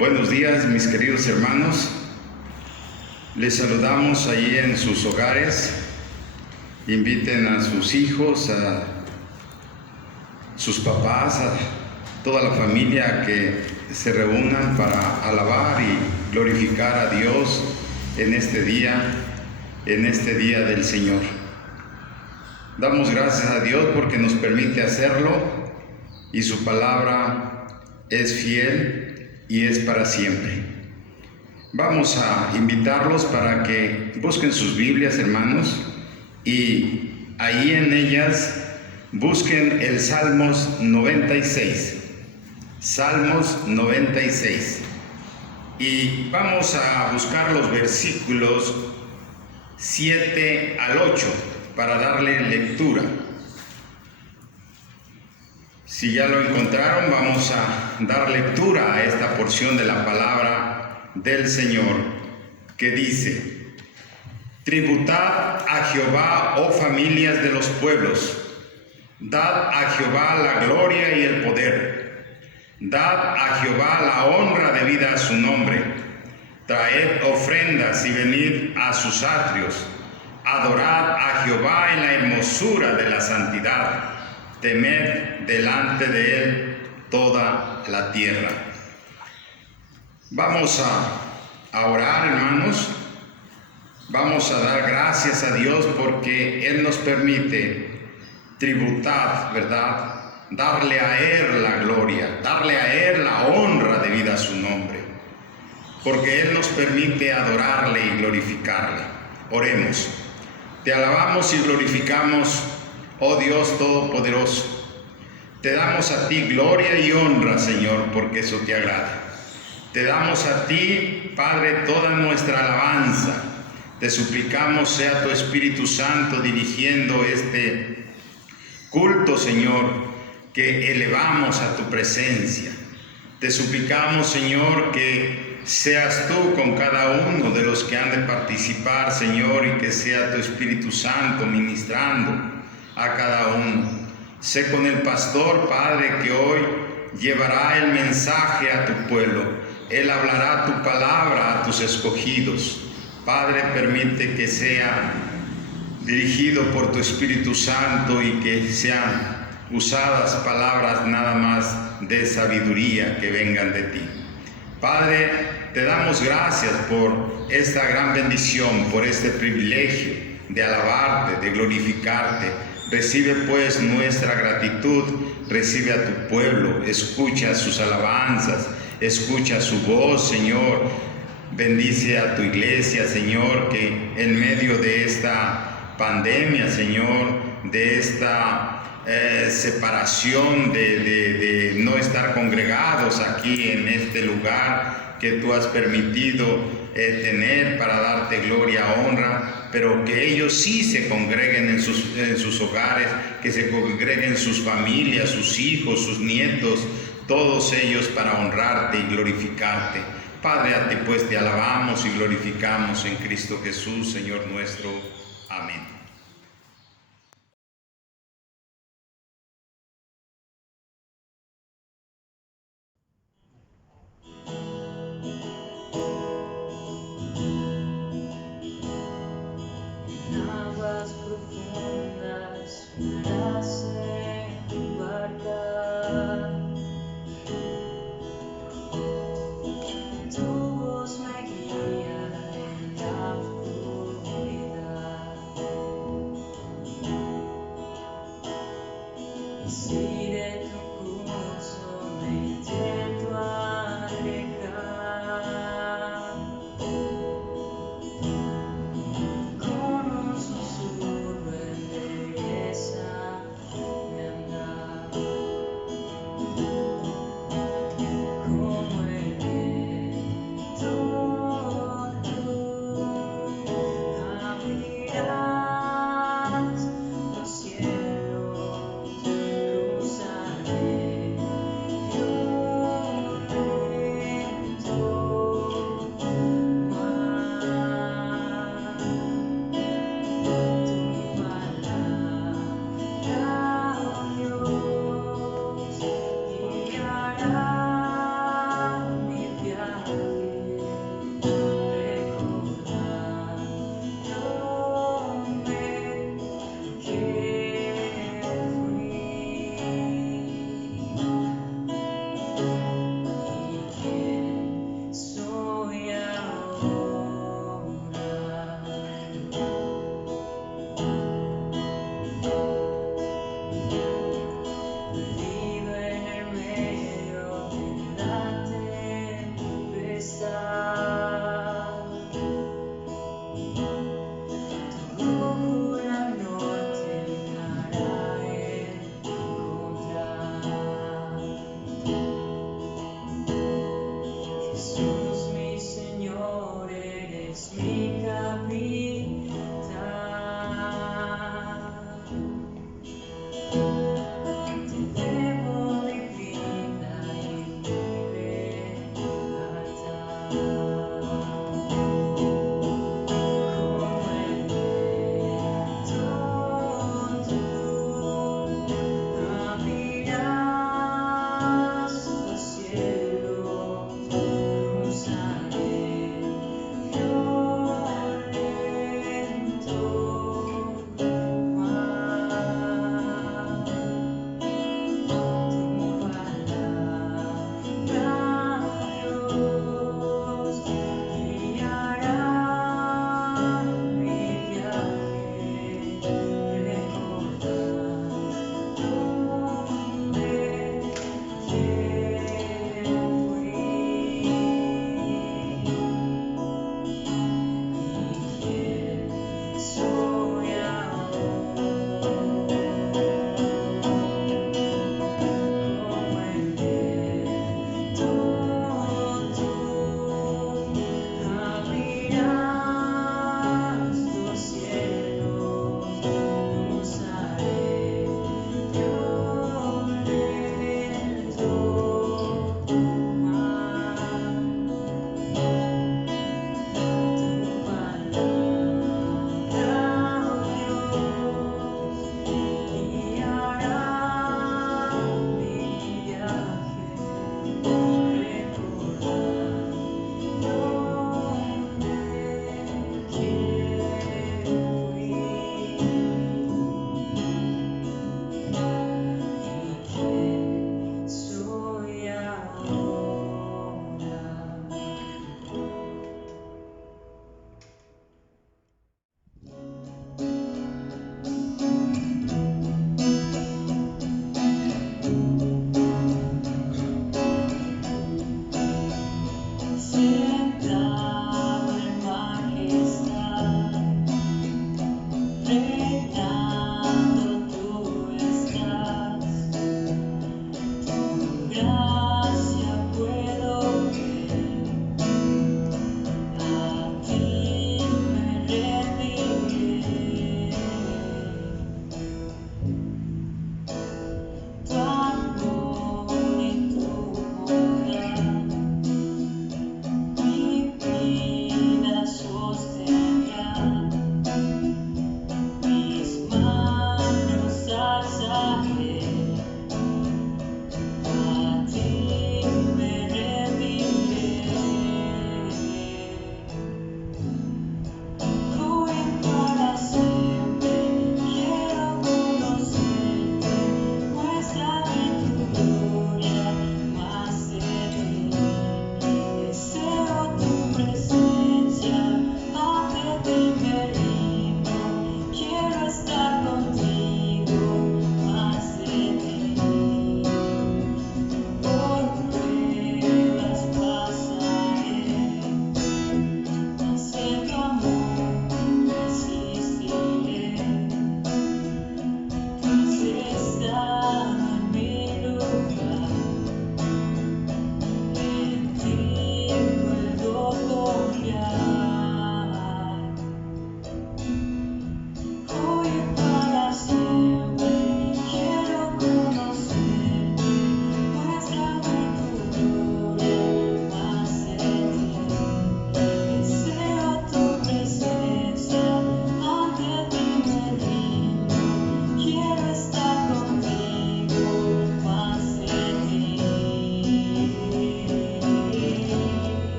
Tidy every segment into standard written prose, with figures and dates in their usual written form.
Buenos días, mis queridos hermanos. Les saludamos ahí en sus hogares. Inviten a sus hijos, a sus papás, a toda la familia que se reúnan para alabar y glorificar a Dios en este día del Señor. Damos gracias a Dios porque nos permite hacerlo y su palabra es fiel y es para siempre. Vamos a invitarlos para que busquen sus Biblias, hermanos, y ahí en ellas busquen el Salmos 96. Salmos 96. Y vamos a buscar los versículos 7 al 8 para darle lectura. Si ya lo encontraron, vamos a dar lectura a esta porción de la palabra del Señor que dice: Tributad a Jehová, oh familias de los pueblos, dad a Jehová la gloria y el poder, dad a Jehová la honra debida a su nombre, traed ofrendas y venid a sus atrios, adorad a Jehová en la hermosura de la santidad, temed delante de él toda la tierra. Vamos a orar, hermanos. Vamos a dar gracias a Dios porque Él nos permite tributar, ¿verdad? Darle a Él la gloria, darle a Él la honra debida a su nombre, porque Él nos permite adorarle y glorificarle. Oremos. Te alabamos y glorificamos, oh Dios Todopoderoso. Te damos a ti gloria y honra, Señor, porque eso te agrada. Te damos a ti, Padre, toda nuestra alabanza. Te suplicamos sea tu Espíritu Santo dirigiendo este culto, Señor, que elevamos a tu presencia. Te suplicamos, Señor, que seas tú con cada uno de los que han de participar, Señor, y que sea tu Espíritu Santo ministrando a cada uno. Sé con el pastor, Padre, que hoy llevará el mensaje a tu pueblo. Él hablará tu palabra a tus escogidos. Padre, permite que sea dirigido por tu Espíritu Santo y que sean usadas palabras nada más de sabiduría que vengan de ti. Padre, te damos gracias por esta gran bendición, por este privilegio de alabarte, de glorificarte. Recibe pues nuestra gratitud, recibe a tu pueblo, escucha sus alabanzas, escucha su voz, Señor. Bendice a tu iglesia, Señor, que en medio de esta pandemia, Señor, de esta separación, de no estar congregados aquí en este lugar que tú has permitido tener para darte gloria, honra, pero que ellos sí se congreguen en sus hogares, que se congreguen sus familias, sus hijos, sus nietos, todos ellos para honrarte y glorificarte. Padre, a ti pues te alabamos y glorificamos en Cristo Jesús, Señor nuestro. Amén. Aguas profundas nace tu barca, tu voz me guía en la oscuridad. Si de tu curso me intento alejar, los cielos cruzan Vivo en el medio de la tempestad. Tu brújula no te hará encontrar. Jesús, mi Señor, eres mi capitán.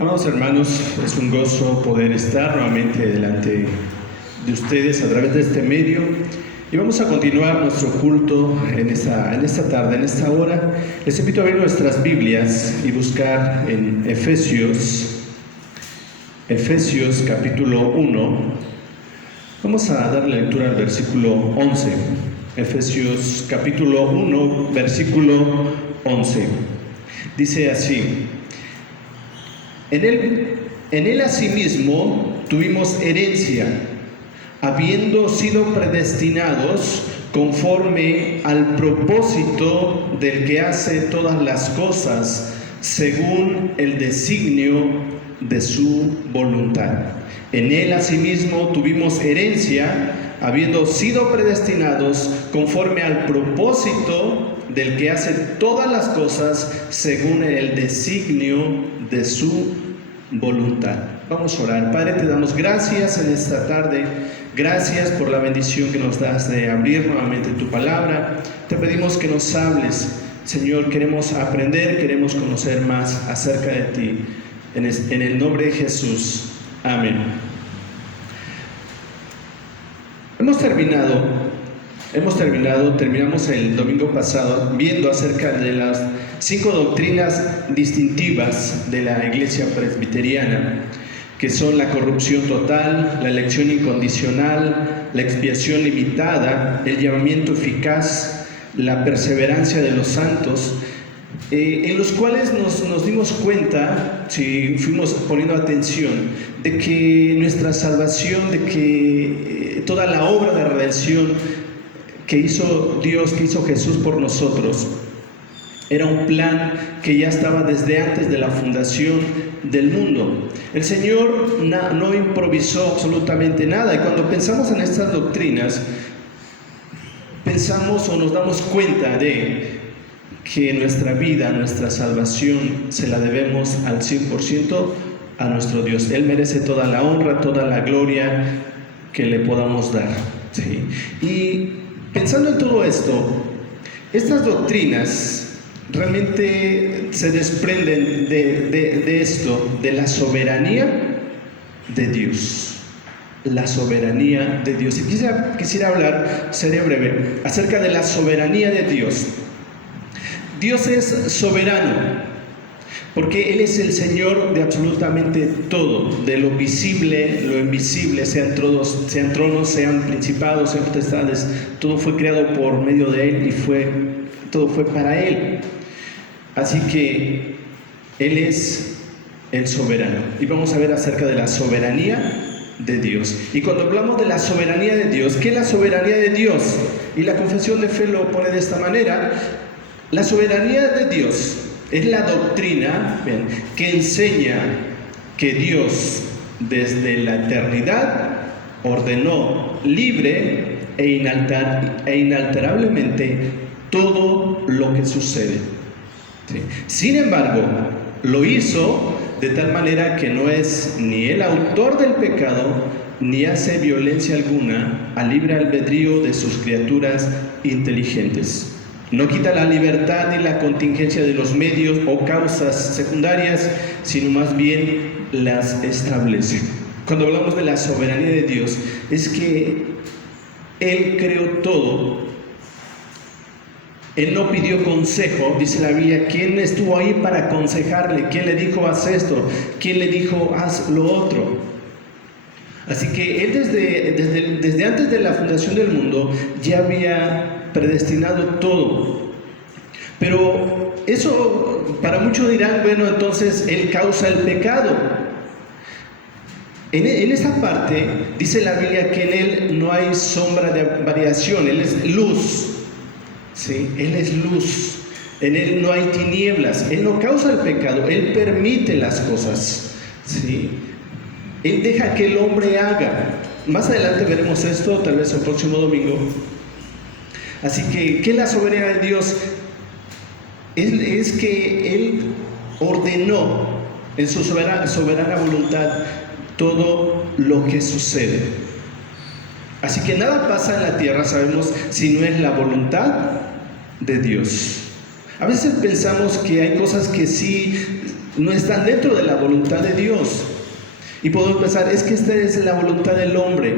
Amados hermanos, es un gozo poder estar nuevamente delante de ustedes a través de este medio y vamos a continuar nuestro culto en esta tarde, en esta hora. Les invito a ver nuestras Biblias y buscar en Efesios capítulo 1. Vamos a dar lectura al versículo 11. Efesios capítulo 1, versículo 11. Dice así: En él asimismo tuvimos herencia, habiendo sido predestinados conforme al propósito del que hace todas las cosas según el designio de su voluntad. En él asimismo tuvimos herencia, habiendo sido predestinados conforme al propósito del que hace todas las cosas según el designio de su voluntad. Vamos a orar. Padre, te damos gracias en esta tarde. Gracias por la bendición que nos das de abrir nuevamente tu palabra. Te pedimos que nos hables. Señor, queremos aprender, queremos conocer más acerca de ti. En el nombre de Jesús. Amén. Terminamos el domingo pasado viendo acerca de las 5 doctrinas distintivas de la iglesia presbiteriana, que son la corrupción total, la elección incondicional, la expiación limitada, el llamamiento eficaz, la perseverancia de los santos, en los cuales nos dimos cuenta, si fuimos poniendo atención, de que nuestra salvación, de que toda la obra de redención que hizo Dios, que hizo Jesús por nosotros, era un plan que ya estaba desde antes de la fundación del mundo. El Señor no improvisó absolutamente nada, y cuando pensamos en estas doctrinas, pensamos o nos damos cuenta de que nuestra vida, nuestra salvación, se la debemos al 100% a nuestro Dios. Él merece toda la honra, toda la gloria que le podamos dar, ¿sí? Y pensando en todo esto, estas doctrinas realmente se desprenden de esto, de la soberanía de Dios. La soberanía de Dios. Y quisiera hablar, seré breve, acerca de la soberanía de Dios. Dios es soberano, porque Él es el Señor de absolutamente todo, de lo visible, lo invisible, sean tronos, sean principados, sean potestades. Todo fue creado por medio de Él y todo fue para Él. Así que Él es el soberano. Y vamos a ver acerca de la soberanía de Dios. Y cuando hablamos de la soberanía de Dios, ¿qué es la soberanía de Dios? Y la confesión de fe lo pone de esta manera. La soberanía de Dios es la doctrina que enseña que Dios desde la eternidad ordenó libre e inalterablemente todo lo que sucede. ¿Sí? Sin embargo, lo hizo de tal manera que no es ni el autor del pecado, ni hace violencia alguna al libre albedrío de sus criaturas inteligentes. No quita la libertad ni la contingencia de los medios o causas secundarias, sino más bien las establece. Cuando hablamos de la soberanía de Dios, es que Él creó todo. Él no pidió consejo, dice la Biblia. ¿Quién estuvo ahí para aconsejarle? ¿Quién le dijo haz esto? ¿Quién le dijo haz lo otro? Así que Él desde antes de la fundación del mundo ya había predestinado todo. Pero eso para muchos dirán, bueno, entonces Él causa el pecado. En esta parte dice la Biblia que en Él no hay sombra de variación. Él es luz, ¿sí? Él es luz. En Él no hay tinieblas. Él no causa el pecado, Él permite las cosas, ¿sí? Él deja que el hombre haga. Más adelante veremos esto, tal vez el próximo domingo. Así que, ¿qué es la soberanía de Dios? Es que Él ordenó en su soberana voluntad todo lo que sucede. Así que nada pasa en la tierra, sabemos, si no es la voluntad de Dios. A veces pensamos que hay cosas que sí no están dentro de la voluntad de Dios. Y podemos pensar, es que esta es la voluntad del hombre.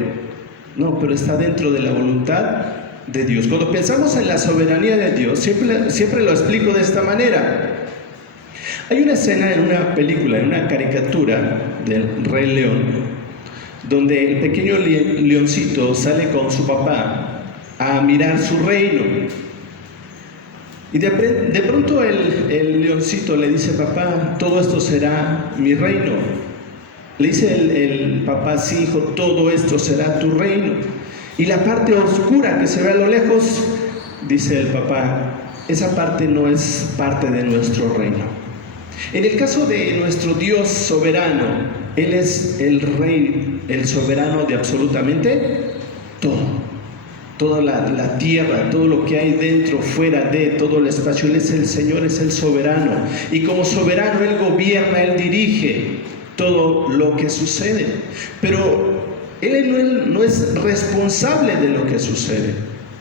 No, pero está dentro de la voluntad de Dios. Cuando pensamos en la soberanía de Dios, siempre lo explico de esta manera. Hay una escena en una película, en una caricatura del Rey León, donde el pequeño leoncito sale con su papá a mirar su reino. Y de pronto el leoncito le dice, papá, todo esto será mi reino. Le dice el papá, sí, hijo, todo esto será tu reino. Y la parte oscura que se ve a lo lejos, dice el papá, esa parte no es parte de nuestro reino. En el caso de nuestro Dios soberano, Él es el Rey, el soberano de absolutamente todo. Toda la tierra, todo lo que hay dentro, fuera de todo el espacio. Él es el Señor, es el soberano. Y como soberano, Él gobierna, Él dirige todo lo que sucede. Pero Él no es responsable de lo que sucede.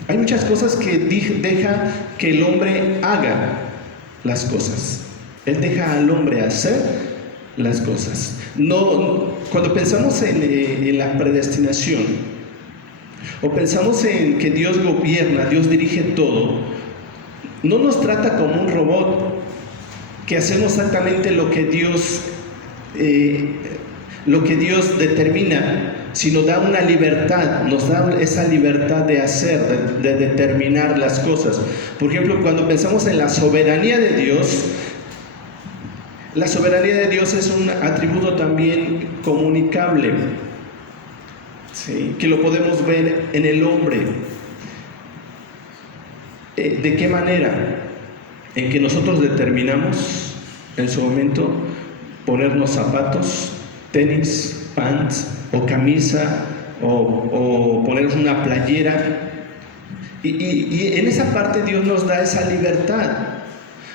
Hay muchas cosas que deja que el hombre haga las cosas. Él deja al hombre hacer las cosas. Cuando pensamos en la predestinación, o pensamos en que Dios gobierna, Dios dirige todo, no nos trata como un robot que hacemos exactamente lo que Dios determina, sino da una libertad, nos da esa libertad de hacer, de determinar las cosas. Por ejemplo, cuando pensamos en la soberanía de Dios, la soberanía de Dios es un atributo también comunicable, ¿sí? Que lo podemos ver en el hombre. ¿De qué manera? En que nosotros determinamos en su momento ponernos zapatos, tenis, pants o camisa o ponernos una playera. Y en esa parte Dios nos da esa libertad.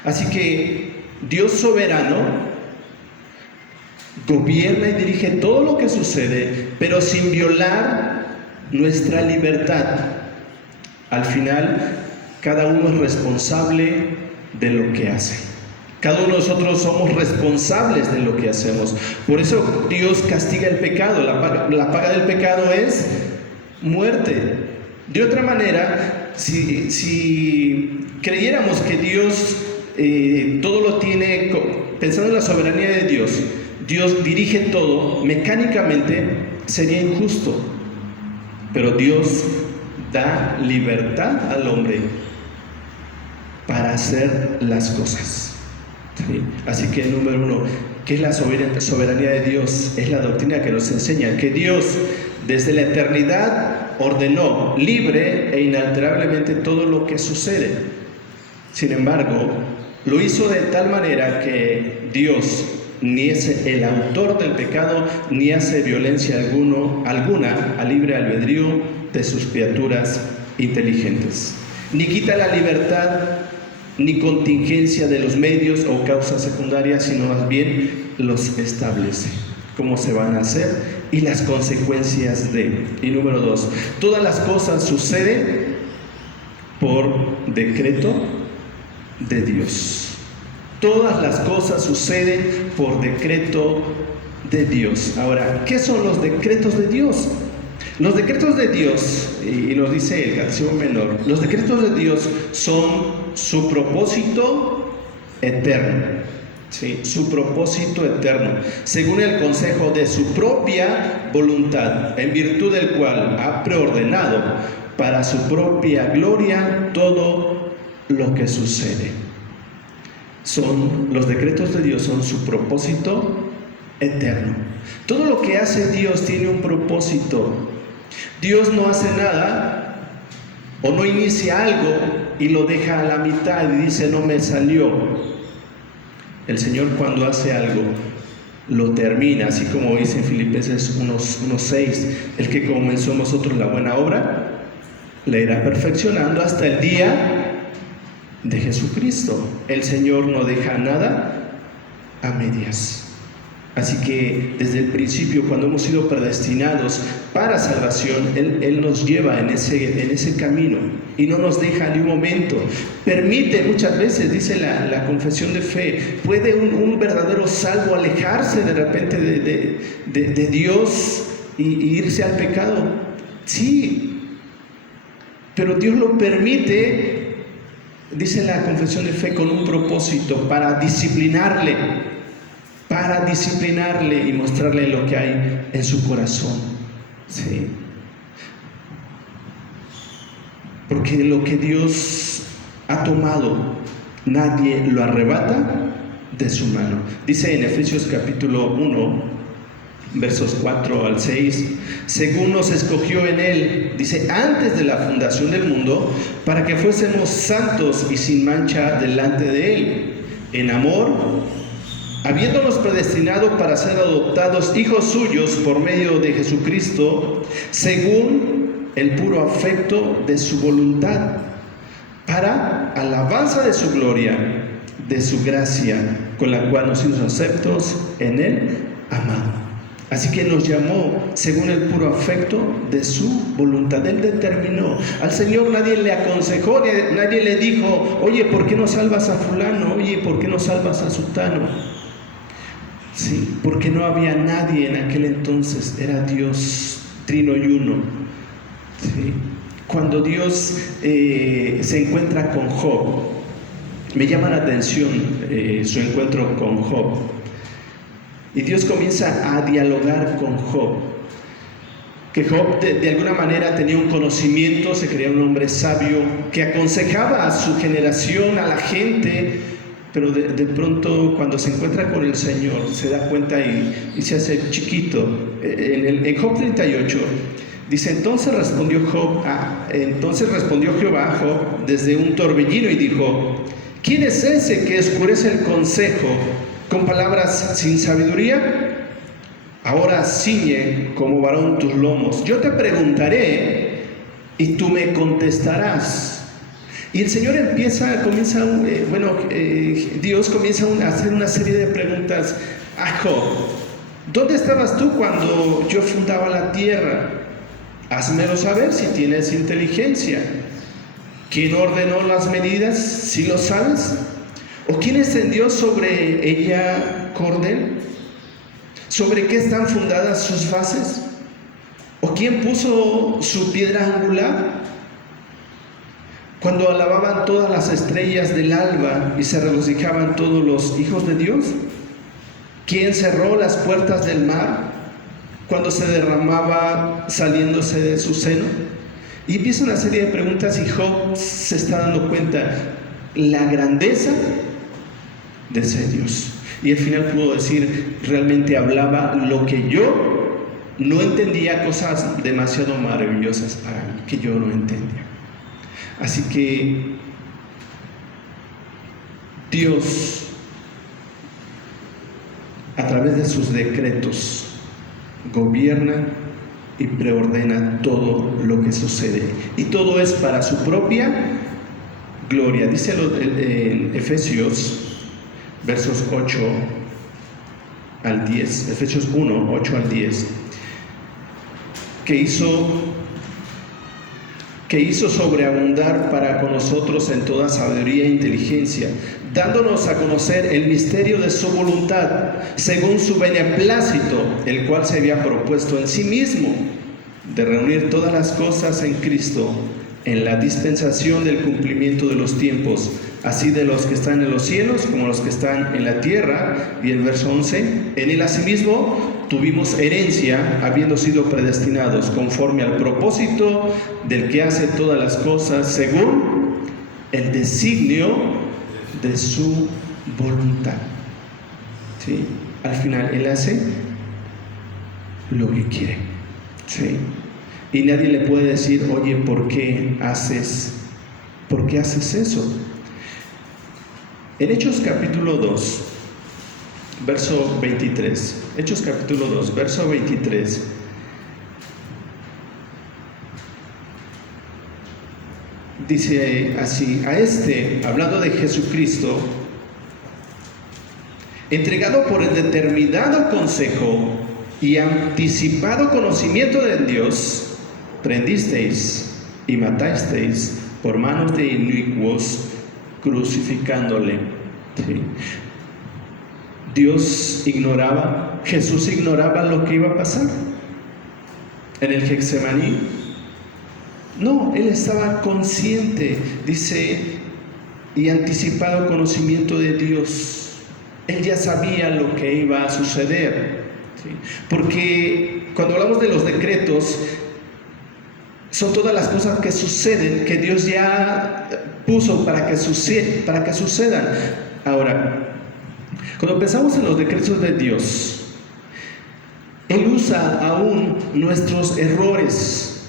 Así que Dios soberano gobierna y dirige todo lo que sucede, pero sin violar nuestra libertad. Al final, cada uno es responsable de lo que hace. Cada uno de nosotros somos responsables de lo que hacemos. Por eso Dios castiga el pecado. La paga del pecado es muerte. De otra manera, si creyéramos que Dios todo lo tiene, pensando en la soberanía de Dios, Dios dirige todo, mecánicamente sería injusto. Pero Dios da libertad al hombre para hacer las cosas. ¿Sí? Así que número uno, ¿qué es la soberanía de Dios? Es la doctrina que nos enseña que Dios desde la eternidad ordenó libre e inalterablemente todo lo que sucede. Sin embargo, lo hizo de tal manera que Dios ni es el autor del pecado, ni hace violencia alguna al libre albedrío de sus criaturas inteligentes. Ni quita la libertad, ni contingencia de los medios o causas secundarias, sino más bien los establece, cómo se van a hacer y las consecuencias de. Y número dos, todas las cosas suceden por decreto de Dios. Todas las cosas suceden por decreto de Dios. Ahora, ¿qué son los decretos de Dios? Los decretos de Dios, y nos dice el Catecismo Menor, los decretos de Dios son su propósito eterno. ¿Sí? Su propósito eterno, según el consejo de su propia voluntad, en virtud del cual ha preordenado para su propia gloria todo lo que sucede. Los decretos de Dios son su propósito eterno. Todo lo que hace Dios tiene un propósito. Dios no hace nada o no inicia algo y lo deja a la mitad y dice no me salió. El Señor cuando hace algo lo termina, así como dice en Filipenses 1:6, el que comenzó en nosotros la buena obra la irá perfeccionando hasta el día de Jesucristo. El Señor no deja nada a medias. Así que desde el principio, cuando hemos sido predestinados para salvación, Él nos lleva en ese camino y no nos deja ni un momento. Permite muchas veces, dice la confesión de fe, puede un verdadero salvo alejarse de repente de Dios y irse al pecado. Sí, pero Dios lo permite, dice la confesión de fe, con un propósito, para disciplinarle y mostrarle lo que hay en su corazón. Sí. Porque lo que Dios ha tomado, nadie lo arrebata de su mano. Dice en Efesios capítulo 1, versos 4 al 6, según nos escogió en Él, dice, antes de la fundación del mundo, para que fuésemos santos y sin mancha delante de Él, en amor, habiéndonos predestinado para ser adoptados hijos suyos por medio de Jesucristo, según el puro afecto de su voluntad, para alabanza de su gloria, de su gracia, con la cual nos hizo aceptos en Él, amado. Así que nos llamó según el puro afecto de su voluntad. Él determinó. Al Señor nadie le aconsejó, nadie le dijo, oye, ¿por qué no salvas a fulano? Oye, ¿por qué no salvas a sutano? Sí, porque no había nadie en aquel entonces, era Dios trino y uno. Sí. Cuando Dios se encuentra con Job, me llama la atención su encuentro con Job. Y Dios comienza a dialogar con Job. Que Job de alguna manera tenía un conocimiento, se creía un hombre sabio, que aconsejaba a su generación, a la gente, pero de pronto cuando se encuentra con el Señor se da cuenta y se hace chiquito. En Job 38 dice, entonces respondió Jehová a Job desde un torbellino y dijo, ¿quién es ese que oscurece el consejo con palabras sin sabiduría? Ahora ciñe como varón tus lomos. Yo te preguntaré y tú me contestarás. Y el Señor Dios comienza a hacer una serie de preguntas a Job. ¿Dónde estabas tú cuando yo fundaba la tierra? Házmelo saber si tienes inteligencia. ¿Quién ordenó las medidas? ¿Si lo sabes? ¿O quién extendió sobre ella cordel? ¿Sobre qué están fundadas sus bases? ¿O quién puso su piedra angular? Cuando alababan todas las estrellas del alba y se regocijaban todos los hijos de Dios. ¿Quién cerró las puertas del mar cuando se derramaba saliéndose de su seno? Y empieza una serie de preguntas y Job se está dando cuenta la grandeza de ese Dios. Y al final pudo decir, realmente hablaba lo que yo no entendía, cosas demasiado maravillosas para mí, que yo no entendía. Así que Dios, a través de sus decretos, gobierna y preordena todo lo que sucede. Y todo es para su propia gloria. Dice en Efesios, versos 8 al 10, Efesios 1, 8 al 10, que hizo sobreabundar para con nosotros en toda sabiduría e inteligencia, dándonos a conocer el misterio de su voluntad, según su beneplácito, el cual se había propuesto en sí mismo, de reunir todas las cosas en Cristo, en la dispensación del cumplimiento de los tiempos, así de los que están en los cielos como los que están en la tierra. Y el verso 11, en él asimismo tuvimos herencia, habiendo sido predestinados conforme al propósito del que hace todas las cosas según el designio de su voluntad. ¿Sí? Al final Él hace lo que quiere. ¿Sí? Y nadie le puede decir, oye, ¿por qué haces eso? En Hechos capítulo 2, verso 23. Hechos capítulo 2, verso 23. Dice así, hablando de Jesucristo, entregado por el determinado consejo y anticipado conocimiento de Dios, prendisteis y matasteis por manos de inicuos, crucificándole. ¿Sí? Jesús ignoraba lo que iba a pasar en el Getsemaní. No, él estaba consciente, dice, y anticipado conocimiento de Dios. Él ya sabía lo que iba a suceder. ¿Sí? Porque cuando hablamos de los decretos, son todas las cosas que suceden, que Dios ya puso para que sucedan. Ahora, cuando pensamos en los decretos de Dios, Él usa aún nuestros errores,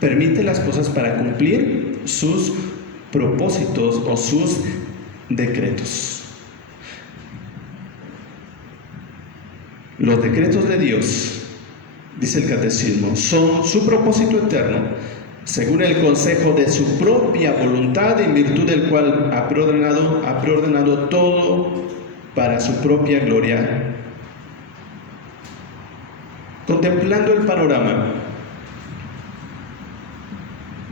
permite las cosas para cumplir sus propósitos o sus decretos. Los decretos de Dios, dice el catecismo, son su propósito eterno, según el consejo de su propia voluntad, en virtud del cual ha preordenado todo para su propia gloria. Contemplando el panorama,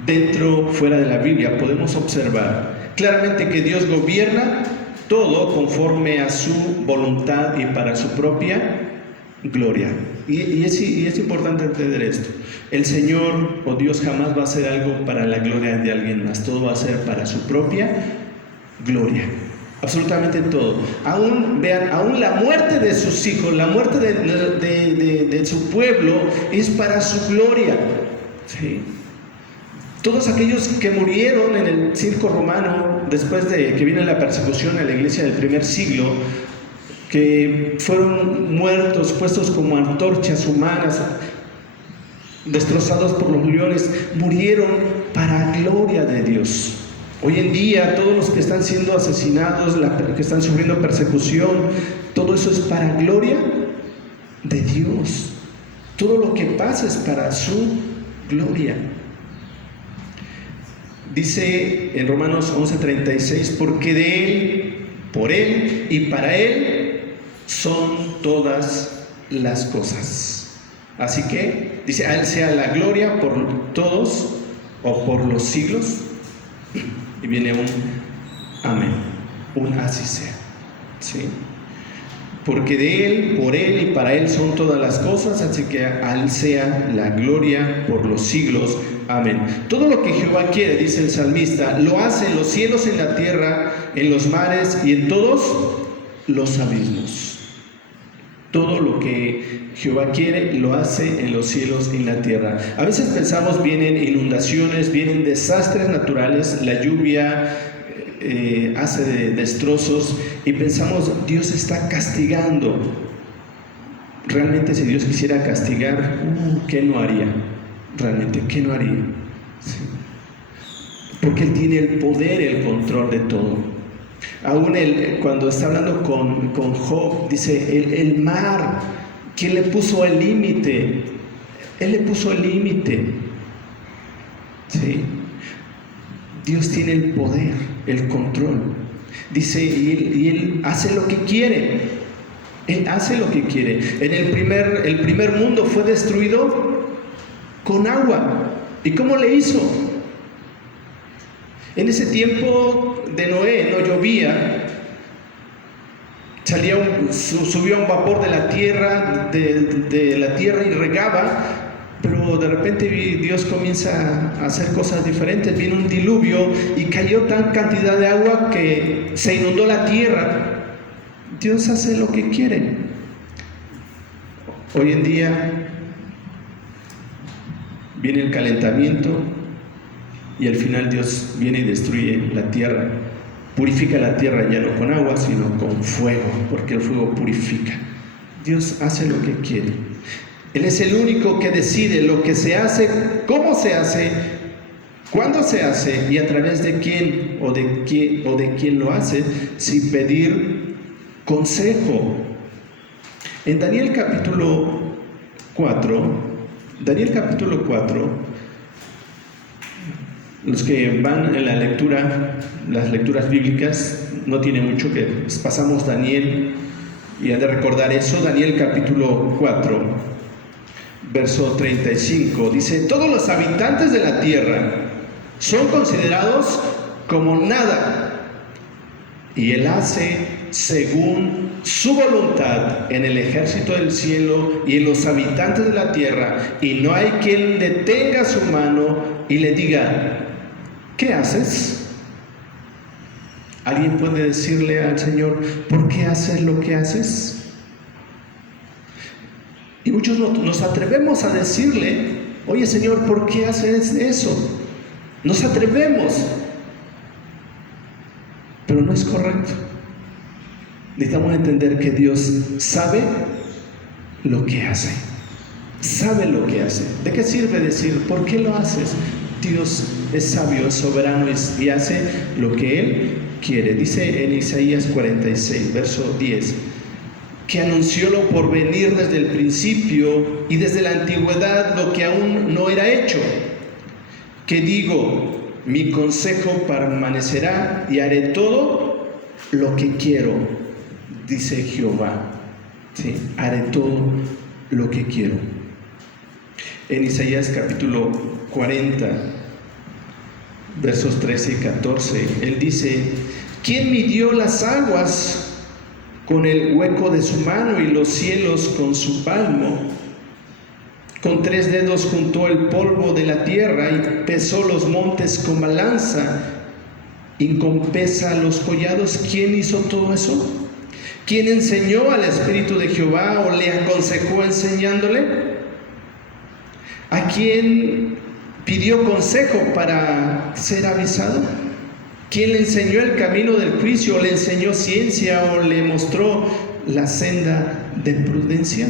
dentro, fuera de la Biblia, podemos observar claramente que Dios gobierna todo conforme a su voluntad y para su propia gloria. Y es importante entender esto. El Señor o Dios jamás va a hacer algo para la gloria de alguien más. Todo va a ser para su propia gloria. Absolutamente todo. Aún la muerte de sus hijos, la muerte de su pueblo es para su gloria. ¿Sí? Todos aquellos que murieron en el circo romano después de que vino la persecución a la iglesia del primer siglo, que fueron muertos, puestos como antorchas humanas, destrozados por los leones, murieron para gloria de Dios. Hoy en día, todos los que están siendo asesinados, que están sufriendo persecución, todo eso es para gloria de Dios. Todo lo que pasa es para su gloria. Dice en Romanos 11:36, porque de Él, por Él y para Él son todas las cosas. Así que, dice, a Él sea la gloria por todos o por los siglos. Y viene un amén, un así sea. ¿Sí? Porque de Él, por Él y para Él son todas las cosas, así que a Él sea la gloria por los siglos. Amén. Todo lo que Jehová quiere, dice el salmista, lo hace en los cielos, en la tierra, en los mares y en todos los abismos. Todo lo que Jehová quiere, lo hace en los cielos y en la tierra. A veces pensamos, vienen inundaciones, vienen desastres naturales, la lluvia hace destrozos y pensamos, Dios está castigando. Realmente, si Dios quisiera castigar, ¿qué no haría? Realmente, ¿qué no haría? Sí. Porque Él tiene el poder, el control de todo. Aún cuando está hablando con Job, dice, el mar, ¿quién le puso el límite? Él le puso el límite. ¿Sí? Dios tiene el poder, el control. Dice, y él hace lo que quiere. Él hace lo que quiere. El primer mundo fue destruido con agua. ¿Y cómo le hizo? En ese tiempo de Noé no llovía, subía un vapor de la tierra, de la tierra y regaba, pero de repente Dios comienza a hacer cosas diferentes. Vino un diluvio y cayó tan cantidad de agua que se inundó la tierra. Dios hace lo que quiere. Hoy en día viene el calentamiento y al final Dios viene y destruye la tierra, purifica la tierra ya no con agua sino con fuego, porque el fuego purifica. Dios hace lo que quiere. Él es el único que decide lo que se hace, cómo se hace, cuándo se hace y a través de quién o de quién lo hace, sin pedir consejo. En Daniel capítulo 4, Los que van en la lectura, las lecturas bíblicas, no tiene mucho que pasamos Daniel, y han de recordar eso. Daniel capítulo 4, verso 35, dice: todos los habitantes de la tierra son considerados como nada, y Él hace según su voluntad en el ejército del cielo y en los habitantes de la tierra, y no hay quien detenga su mano y le diga: ¿qué haces? ¿Alguien puede decirle al Señor: ¿por qué haces lo que haces? Y muchos nos atrevemos a decirle: oye Señor, ¿por qué haces eso? Nos atrevemos, pero no es correcto. Necesitamos entender que Dios sabe lo que hace. Sabe lo que hace. ¿De qué sirve decir por qué lo haces? Dios es sabio, es soberano y hace lo que Él quiere. Dice en Isaías 46, verso 10, que anunció lo por venir desde el principio y desde la antigüedad lo que aún no era hecho. Que digo: mi consejo permanecerá y haré todo lo que quiero, dice Jehová. ¿Sí? Haré todo lo que quiero. En Isaías capítulo 40, versos 13 y 14, Él dice: ¿quién midió las aguas con el hueco de su mano y los cielos con su palmo? Con 3 dedos juntó el polvo de la tierra y pesó los montes con balanza y con pesa los collados. ¿Quién hizo todo eso? ¿Quién enseñó al Espíritu de Jehová o le aconsejó enseñándole? ¿A quién pidió consejo para ser avisado? ¿Quién le enseñó el camino del juicio, o le enseñó ciencia, o le mostró la senda de prudencia?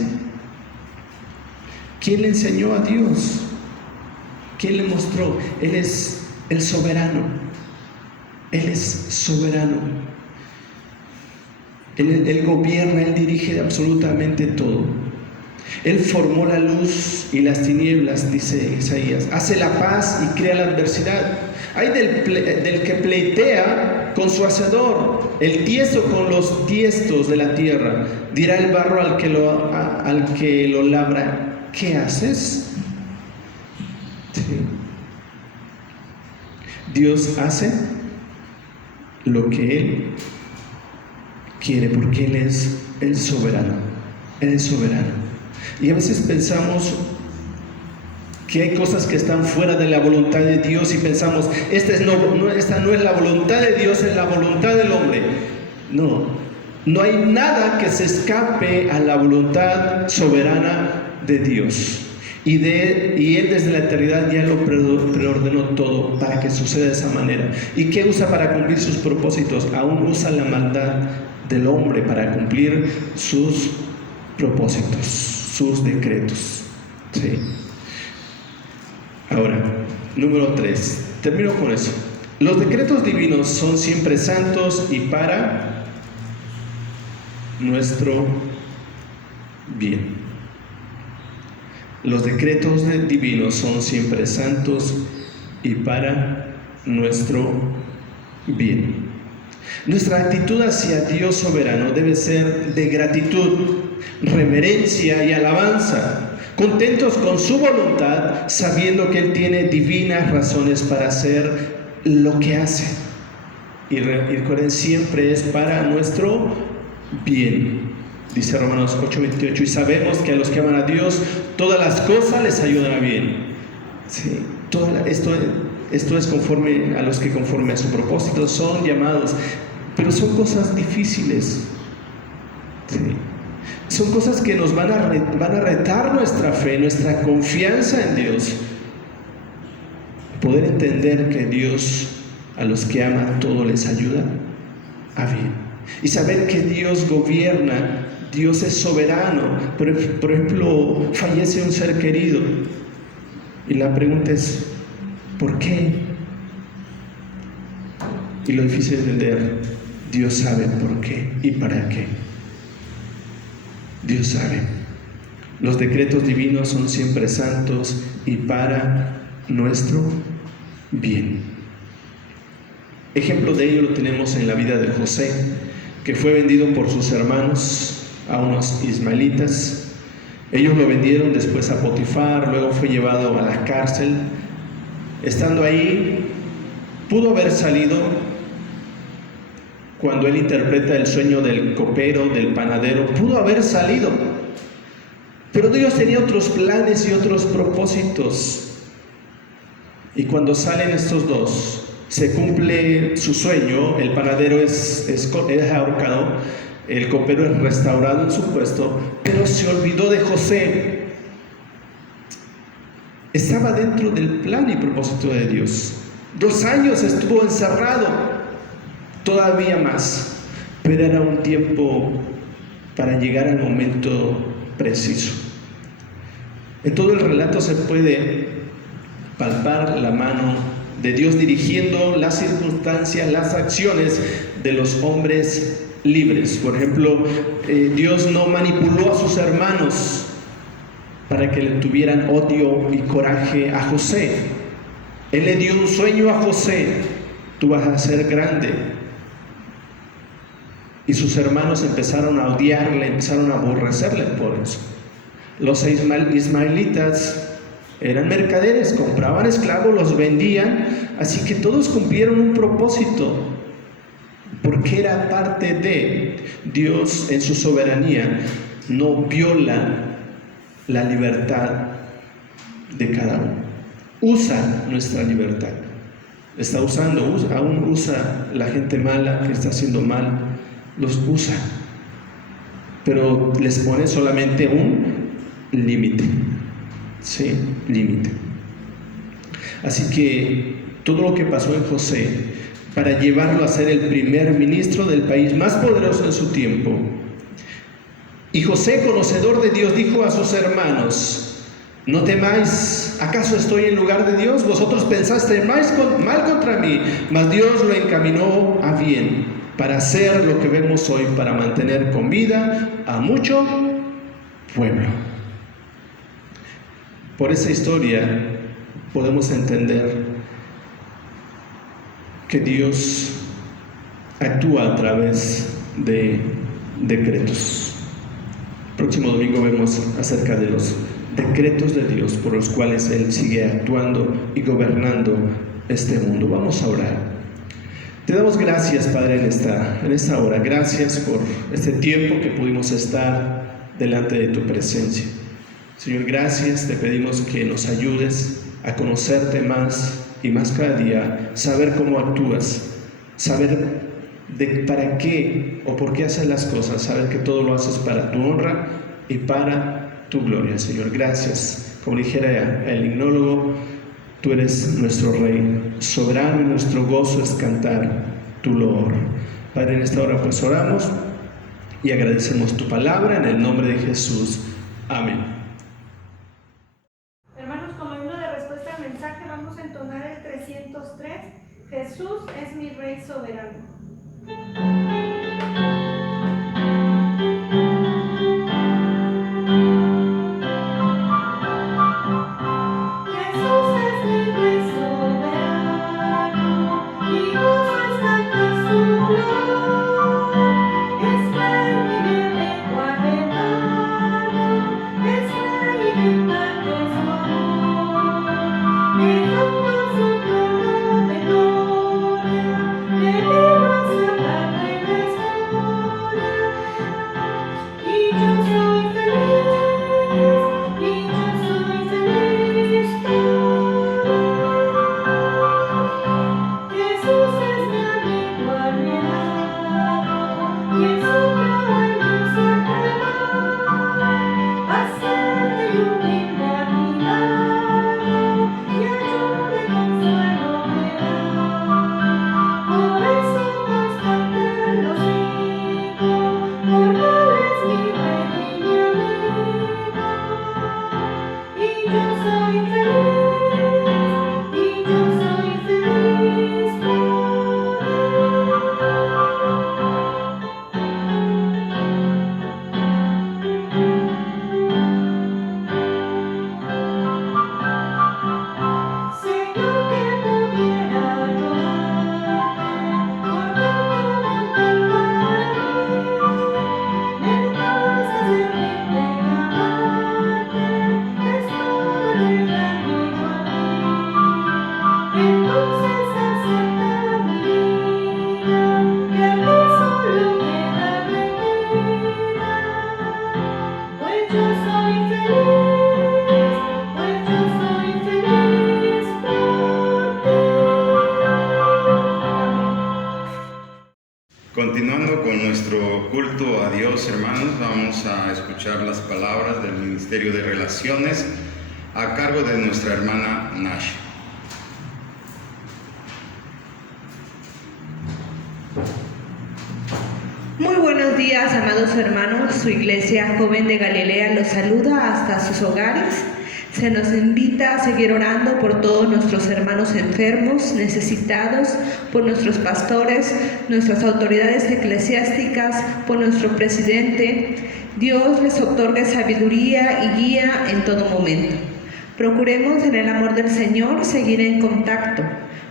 ¿Quién le enseñó a Dios? ¿Quién le mostró? Él es el soberano. Él es soberano. Él gobierna, Él dirige absolutamente todo. Él formó la luz y las tinieblas, dice Isaías. Hace la paz y crea la adversidad. Hay del que pleitea con su hacedor, el tiesto con los tiestos de la tierra. Dirá el barro al que lo labra: ¿qué haces? Sí. Dios hace lo que Él quiere, porque Él es el soberano. Él es soberano. Y a veces pensamos que hay cosas que están fuera de la voluntad de Dios y pensamos: esta no es la voluntad de Dios, es la voluntad del hombre. No hay nada que se escape a la voluntad soberana de Dios. Y Él desde la eternidad ya lo preordenó todo para que suceda de esa manera. ¿Y qué usa para cumplir sus propósitos? Aún usa la maldad del hombre para cumplir sus propósitos, sus decretos. ¿Sí? Ahora, número 3. Termino con eso. Los decretos divinos son siempre santos y para nuestro bien. Los decretos divinos son siempre santos y para nuestro bien. Nuestra actitud hacia Dios soberano debe ser de gratitud, reverencia y alabanza, contentos con su voluntad, sabiendo que Él tiene divinas razones para hacer lo que hace. Y recuerden, siempre es para nuestro bien. Dice Romanos 8:28, y sabemos que a los que aman a Dios, todas las cosas les ayudan a bien. Sí, esto es conforme a los que conforme a su propósito son llamados, pero son cosas difíciles. Sí. Son cosas que nos van a retar nuestra fe, nuestra confianza en Dios. Poder entender que Dios a los que ama todo les ayuda a bien. Y saber que Dios gobierna, Dios es soberano. Por ejemplo, fallece un ser querido y la pregunta es: ¿por qué? Y lo difícil de entender: Dios sabe por qué y para qué. Dios sabe. Los decretos divinos son siempre santos y para nuestro bien. Ejemplo de ello lo tenemos en la vida de José, que fue vendido por sus hermanos a unos ismaelitas. Ellos lo vendieron después a Potifar, luego fue llevado a la cárcel. Estando ahí, pudo haber salido cuando él interpreta el sueño del copero, del panadero, pudo haber salido. Pero Dios tenía otros planes y otros propósitos. Y cuando salen estos dos, se cumple su sueño. El panadero es ahorcado, el copero es restaurado en su puesto, pero se olvidó de José. Estaba dentro del plan y propósito de Dios. 2 años estuvo encerrado, todavía más, pero era un tiempo para llegar al momento preciso. En todo el relato se puede palpar la mano de Dios dirigiendo las circunstancias, las acciones de los hombres libres. Por ejemplo, Dios no manipuló a sus hermanos para que le tuvieran odio y coraje a José. Él le dio un sueño a José: tú vas a ser grande. Y sus hermanos empezaron a odiarle, empezaron a aborrecerle por eso. Los ismaelitas eran mercaderes, compraban esclavos, los vendían, así que todos cumplieron un propósito, porque era parte de Dios. En su soberanía no viola la libertad de cada uno. Usa nuestra libertad. Está usando, aún usa la gente mala que está haciendo mal, los usa, pero les pone solamente un límite. Sí, límite. Así que todo lo que pasó en José, para llevarlo a ser el primer ministro del país más poderoso en su tiempo. Y José, conocedor de Dios, dijo a sus hermanos: no temáis, ¿acaso estoy en lugar de Dios? Vosotros pensaste mal contra mí, mas Dios lo encaminó a bien, para hacer lo que vemos hoy, para mantener con vida a mucho pueblo. Por esa historia podemos entender que Dios actúa a través de decretos. Próximo domingo vemos acerca de los decretos de Dios por los cuales Él sigue actuando y gobernando este mundo. Vamos a orar. Te damos gracias, Padre, en esta hora. Gracias por este tiempo que pudimos estar delante de tu presencia. Señor, gracias. Te pedimos que nos ayudes a conocerte más y más cada día, saber cómo actúas, saber para qué o por qué haces las cosas, saber que todo lo haces para tu honra y para tu gloria. Señor, gracias. Como dijera el himnólogo, tú eres nuestro Rey soberano y nuestro gozo es cantar tu loor. Padre, en esta hora pues oramos y agradecemos tu palabra en el nombre de Jesús. Amén. Hermanos, como himno de respuesta al mensaje, vamos a entonar el 303. Jesús es mi Rey soberano. Es Continuando con nuestro culto a Dios, hermanos, vamos a escuchar las palabras del Ministerio de Relaciones a cargo de nuestra hermana Nash. Muy buenos días, amados hermanos. Su iglesia joven de Galilea los saluda hasta sus hogares. Se nos invita a seguir orando por todos nuestros hermanos enfermos, necesitados, por nuestros pastores, nuestras autoridades eclesiásticas, por nuestro presidente. Dios les otorgue sabiduría y guía en todo momento. Procuremos en el amor del Señor seguir en contacto.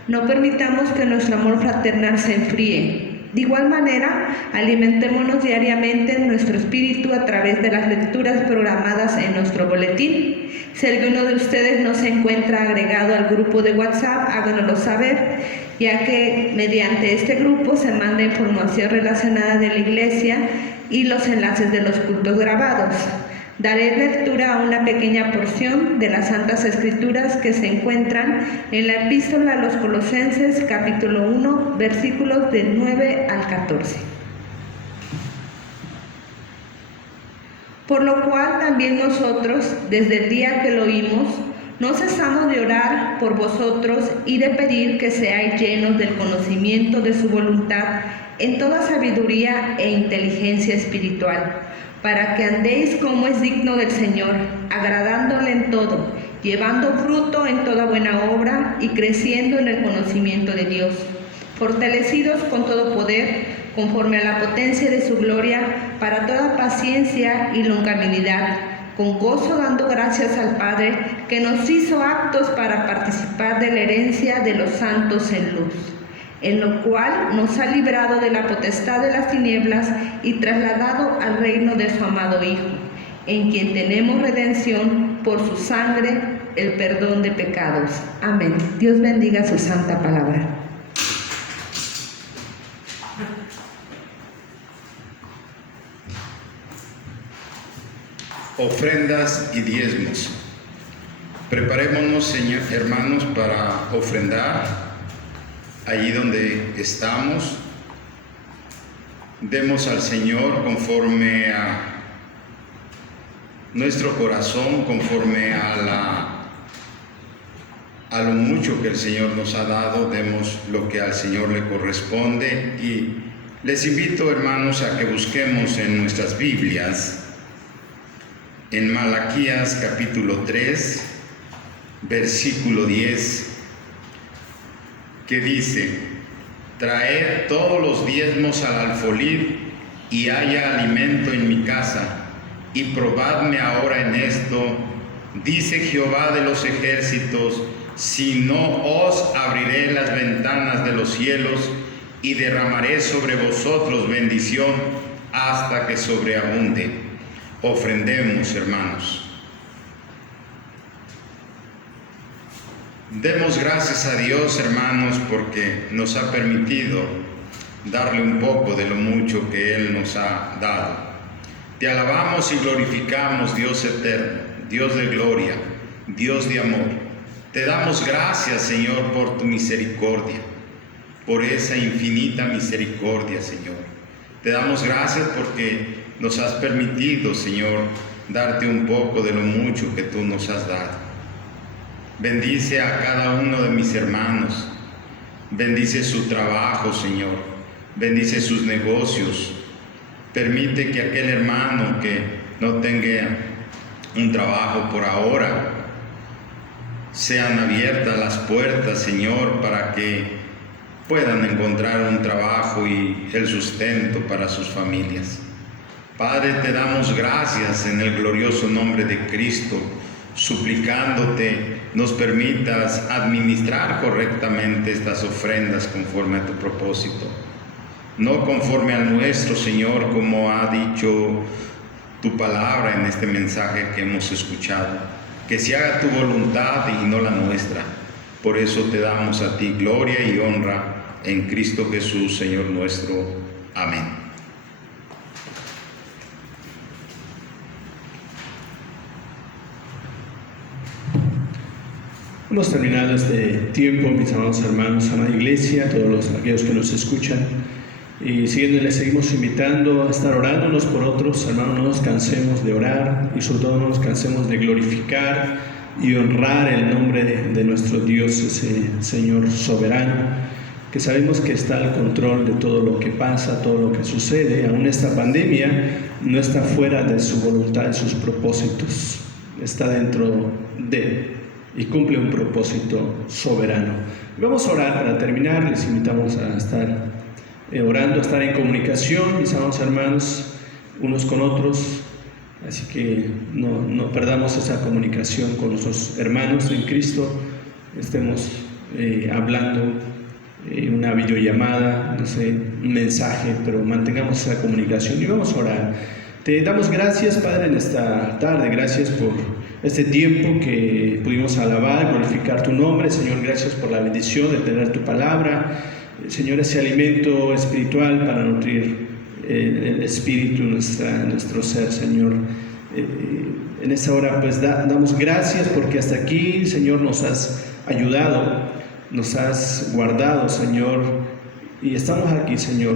No permitamos que nuestro amor fraternal se enfríe. De igual manera, alimentémonos diariamente en nuestro espíritu a través de las lecturas programadas en nuestro boletín. Si alguno de ustedes no se encuentra agregado al grupo de WhatsApp, háganoslo saber, ya que mediante este grupo se manda información relacionada de la iglesia y los enlaces de los cultos grabados. Daré lectura a una pequeña porción de las Santas Escrituras que se encuentran en la Epístola a los Colosenses, capítulo 1, versículos del 9 al 14. Por lo cual también nosotros, desde el día que lo oímos, no cesamos de orar por vosotros y de pedir que seáis llenos del conocimiento de su voluntad en toda sabiduría e inteligencia espiritual, para que andéis como es digno del Señor, agradándole en todo, llevando fruto en toda buena obra y creciendo en el conocimiento de Dios, fortalecidos con todo poder, conforme a la potencia de su gloria, para toda paciencia y longanimidad, con gozo dando gracias al Padre, que nos hizo aptos para participar de la herencia de los santos en luz, en lo cual nos ha librado de la potestad de las tinieblas y trasladado al reino de su amado Hijo, en quien tenemos redención por su sangre, el perdón de pecados. Amén. Dios bendiga su santa palabra. Ofrendas y diezmos. Preparémonos, Señor, hermanos, para ofrendar allí donde estamos. Demos al Señor conforme a nuestro corazón, conforme a lo mucho que el Señor nos ha dado. Demos lo que al Señor le corresponde. Y les invito, hermanos, a que busquemos en nuestras Biblias, en Malaquías capítulo 3, versículo 10, que dice: traed todos los diezmos al alfolí y haya alimento en mi casa, y probadme ahora en esto, dice Jehová de los ejércitos, si no os abriré las ventanas de los cielos y derramaré sobre vosotros bendición hasta que sobreabunde. Ofrendemos, hermanos. Demos gracias a Dios, hermanos, porque nos ha permitido darle un poco de lo mucho que Él nos ha dado. Te alabamos y glorificamos, Dios eterno, Dios de gloria, Dios de amor. Te damos gracias, Señor, por tu misericordia, por esa infinita misericordia, Señor. Te damos gracias porque nos has permitido, Señor, darte un poco de lo mucho que tú nos has dado. Bendice a cada uno de mis hermanos. Bendice su trabajo, Señor. Bendice sus negocios. Permite que aquel hermano que no tenga un trabajo por ahora, sean abiertas las puertas, Señor, para que puedan encontrar un trabajo y el sustento para sus familias. Padre, te damos gracias en el glorioso nombre de Cristo, suplicándote nos permitas administrar correctamente estas ofrendas conforme a tu propósito, no conforme al nuestro, Señor, como ha dicho tu palabra en este mensaje que hemos escuchado, que se haga tu voluntad y no la nuestra. Por eso te damos a ti gloria y honra en Cristo Jesús, Señor nuestro. Amén. Hemos terminado este tiempo, mis amados hermanos, amada iglesia, todos aquellos que nos escuchan. Y les seguimos invitando a estar orándonos por otros, hermanos, no nos cansemos de orar y sobre todo no nos cansemos de glorificar y honrar el nombre de nuestro Dios, ese Señor soberano, que sabemos que está al control de todo lo que pasa, todo lo que sucede. Aún esta pandemia no está fuera de su voluntad, de sus propósitos, está dentro de y cumple un propósito soberano. Vamos a orar para terminar, les invitamos a estar orando, a estar en comunicación, mis amados hermanos, unos con otros, así que no perdamos esa comunicación con nuestros hermanos en Cristo, estemos hablando, una videollamada, no sé, un mensaje, pero mantengamos esa comunicación y vamos a orar. Te damos gracias, Padre, en esta tarde, gracias por este tiempo que pudimos alabar, glorificar tu nombre, Señor, gracias por la bendición de tener tu palabra, Señor, ese alimento espiritual para nutrir el espíritu, nuestro ser, Señor. En esta hora pues damos gracias porque hasta aquí, Señor, nos has ayudado, nos has guardado, Señor, y estamos aquí, Señor,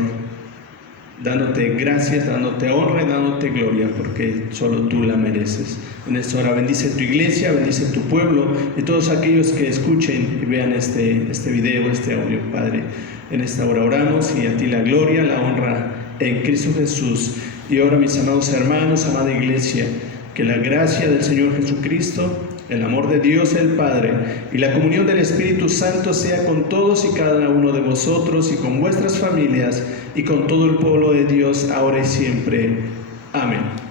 dándote gracias, dándote honra y dándote gloria, porque solo tú la mereces. En esta hora bendice tu iglesia, bendice tu pueblo y todos aquellos que escuchen y vean este video, este audio, Padre. En esta hora oramos y a ti la gloria, la honra en Cristo Jesús. Y ahora, mis amados hermanos, amada iglesia, que la gracia del Señor Jesucristo, el amor de Dios el Padre y la comunión del Espíritu Santo sea con todos y cada uno de vosotros y con vuestras familias y con todo el pueblo de Dios ahora y siempre. Amén.